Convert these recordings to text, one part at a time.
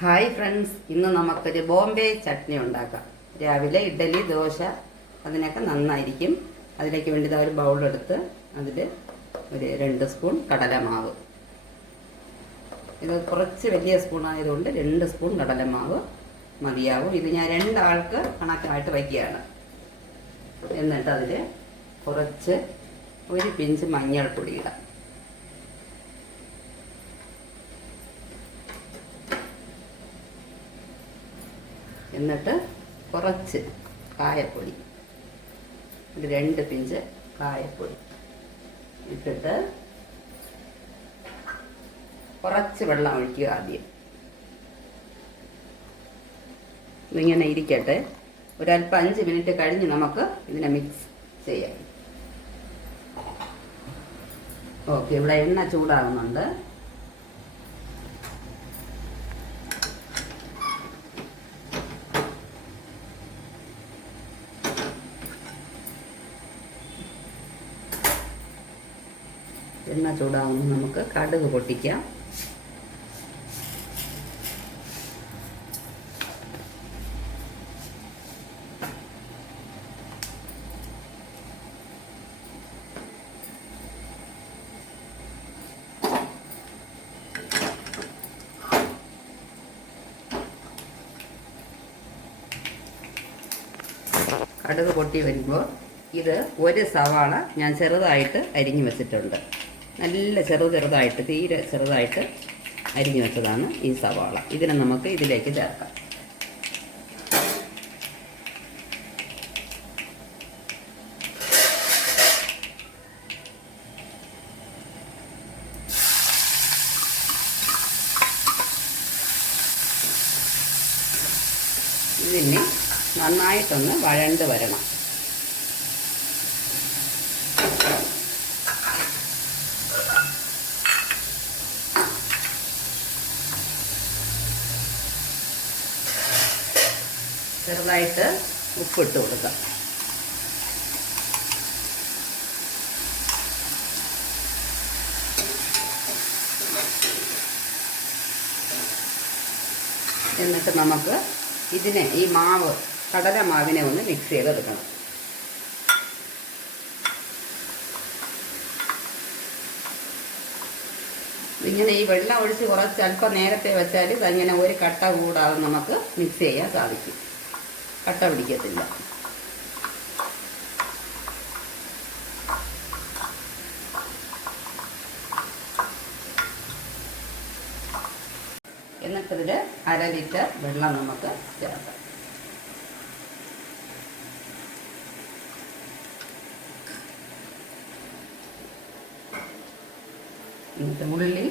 Hi friends, ഇന്ന് നമുക്കൊരു ബോംബെ ചട്നി ഉണ്ടാക്കാം. രാവിലെ ഇഡ്ഡലി, ദോശ അതിനൊക്കെ നന്നായിരിക്കും. അതിലേക്ക് വേണ്ടി ഒരു ബൗളെടുത്ത് അതിൽ ഒരു 2 സ്പൂൺ കടലമാവ്. ഇത് കുറച്ച് വലിയ സ്പൂണായതുകൊണ്ട് 2 സ്പൂൺ കടലമാവ് മതിയാവും. ഇത് ഞാൻ 2 ആൾക്ക് കണക്കായിട്ട് വയ്ക്കുകയാണ്. എന്നിട്ട് അതിൽ കുറച്ച് ഒരു പിഞ്ച് മഞ്ഞൾപ്പൊടി ഇടാം. എന്നിട്ട് കുറച്ച് കായപ്പൊടി, ഒരു 2 പിഞ്ച് കായപ്പൊടി ഇട്ടിട്ട് കുറച്ച് വെള്ളം ഒഴിക്കുക. ആദ്യം ഇതിങ്ങനെ ഇരിക്കട്ടെ. ഒരല്പം 5 മിനിറ്റ് കഴിഞ്ഞ് നമുക്ക് ഇതിനെ മിക്സ് ചെയ്യാം. ഓക്കെ, ഇവിടെ എണ്ണ ചൂടാകുന്നുണ്ട്. എണ്ണ ചൂടാകുമ്പോൾ നമുക്ക് കടുക് പൊട്ടിക്കാം. കടുക് പൊട്ടി വരുമ്പോൾ ഇത് ഒരു സവാള ഞാൻ ചെറുതായിട്ട് അരിഞ്ഞു വെച്ചിട്ടുണ്ട്. നല്ല ചെറുതായിട്ട്, തീരെ ചെറുതായിട്ട് അരിഞ്ഞു വെച്ചതാണ് ഈ സവാള. ഇതിനെ നമുക്ക് ഇതിലേക്ക് ചേർക്കാം. ഇതിനെ നന്നായിട്ടൊന്ന് വഴണ്ട് വരണം. ചെറുതായിട്ട് ഉപ്പിട്ട് കൊടുക്കാം. എന്നിട്ട് നമുക്ക് ഇതിനെ, ഈ മാവ്, കടലമാവിനെ ഒന്ന് മിക്സ് ചെയ്തെടുക്കണം. ഇങ്ങനെ ഈ വെള്ളം ഒഴിച്ച് കുറച്ച് അല്പം നേരത്തെ വെച്ചാൽ ഇതങ്ങനെ ഒരു കട്ട കൂടാതെ നമുക്ക് മിക്സ് ചെയ്യാൻ സാധിക്കും. കട്ട പിടിക്കത്തില്ല. എന്നിട്ടിതിൽ 1/2 ലിറ്റർ വെള്ളം നമുക്ക് ചേർക്കാം. എന്നിട്ട് ഉള്ളി,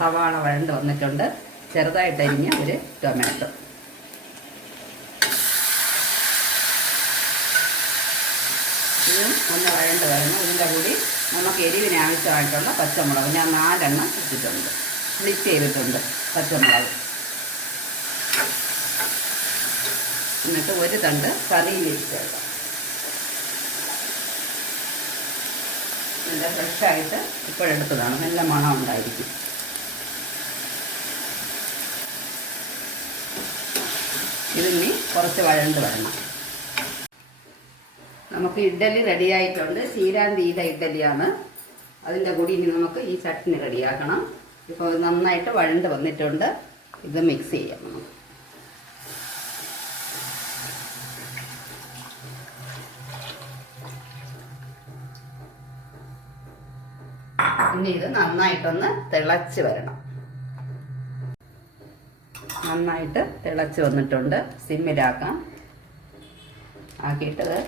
സവാള വഴണ്ട് വന്നിട്ടുണ്ട്. ചെറുതായിട്ട് അരിഞ്ഞ ഒരു ടൊമാറ്റോ, ഇതും ഒന്ന് വഴണ്ട് വരണം. ഇതിൻ്റെ കൂടി നമുക്ക് എരിവിന് ആവശ്യമായിട്ടുള്ള പച്ചമുളക് ഞാൻ 4 എണ്ണം ഇട്ടിട്ടുണ്ട്, സ്പ്ലിറ്റ് ചെയ്തിട്ടുണ്ട് പച്ചമുളക്. എന്നിട്ട് ഒരു തണ്ട് കറി ലീഫ് ചേർക്കാം. നല്ല ഫ്രഷായിട്ട് ഇപ്പോഴെടുത്തതാണ്, നല്ല മണം ഉണ്ടായിരിക്കും. ഇതിനി കുറച്ച് വഴണ്ട് വരണം. നമുക്ക് ഇഡ്ഡലി റെഡിയായിട്ടുണ്ട്. ശീരാന്തിയിലെ ഇഡ്ഡലിയാണ്. അതിൻ്റെ കൂടി ഇനി നമുക്ക് ഈ ചട്നി റെഡിയാക്കണം. ഇപ്പോൾ നന്നായിട്ട് വഴണ്ട് വന്നിട്ടുണ്ട്. ഇത് മിക്സ് ചെയ്യാം നമുക്ക്. ഇനി ഇത് നന്നായിട്ടൊന്ന് തിളച്ച് വരണം. നന്നായിട്ട് തിളച്ച് വന്നിട്ടുണ്ട്. സിമ്മിലാക്കാം. ആക്കിയിട്ടത്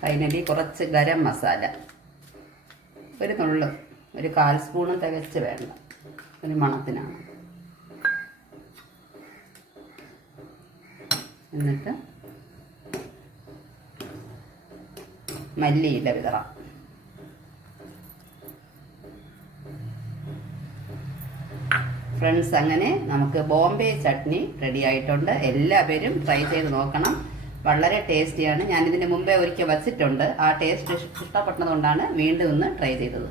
ഫൈനലി കുറച്ച് ഗരം മസാല, ഒരു നുള്ളു, ഒരു 1/4 സ്പൂണ് തികച്ച് വേണ്ട, ഒരു മണത്തിനാണ്. എന്നിട്ട് മല്ലിയില വിതറാം. ഫ്രണ്ട്സ്, അങ്ങനെ നമുക്ക് ബോംബെ ചട്നി റെഡി ആയിട്ടുണ്ട്. എല്ലാവരും ട്രൈ ചെയ്ത് നോക്കണം. വളരെ ടേസ്റ്റിയാണ്. ഞാനിതിന് മുമ്പേ ഒരിക്കൽ വച്ചിട്ടുണ്ട്. ആ ടേസ്റ്റ് ഇഷ്ടപ്പെട്ടതുകൊണ്ടാണ് വീണ്ടും ഒന്ന് ട്രൈ ചെയ്തത്.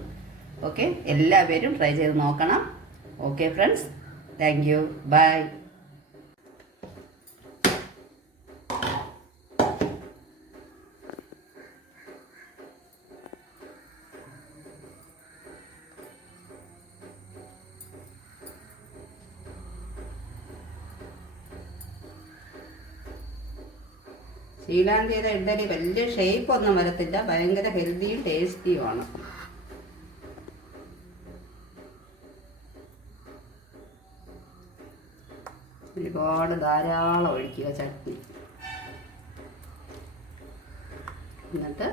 ഓക്കെ, എല്ലാവരും ട്രൈ ചെയ്ത് നോക്കണം. Okay friends, thank you, bye. ശീലാൻ ചെയ്ത ഇഡ്ഡലി വലിയ ഷേപ്പൊന്നും വരത്തില്ല, ഭയങ്കര ഹെൽത്തിയും ടേസ്റ്റിയുമാണ്. ഒരുപാട് ധാരാളം ഒഴിക്കുക ചട്നി. എന്നിട്ട്